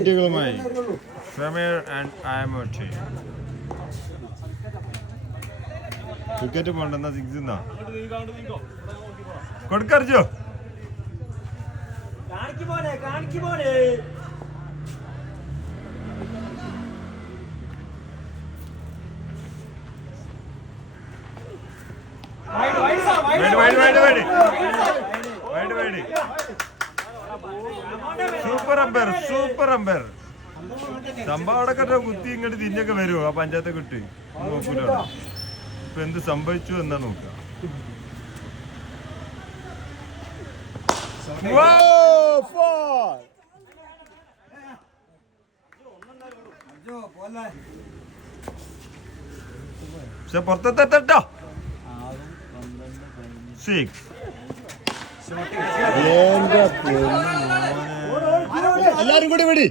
കുട്ടികളുമായി സമീർ ആൻഡ് ആയമോട്ടി വിക്കറ്റ് പോണ്ടെന്നാ സിക്സ് കൊടുക്കറിച്ചോ സൂപ്പർ അമ്പയർ സൂപ്പർ അമ്പയർ സംഭവം അടക്കട്ടെ കുത്തി ഇങ്ങോട്ട് തിരിഞ്ഞൊക്കെ വരുമോ ആ പഞ്ചായത്തെ കിട്ടി നോക്കൂല ഇപ്പൊ എന്ത് സംഭവിച്ചു എന്നാ നോക്കുക പക്ഷെ പുറത്തെത്തട്ടോ സിക്സ് എല്ലാരും കൂടി വിടി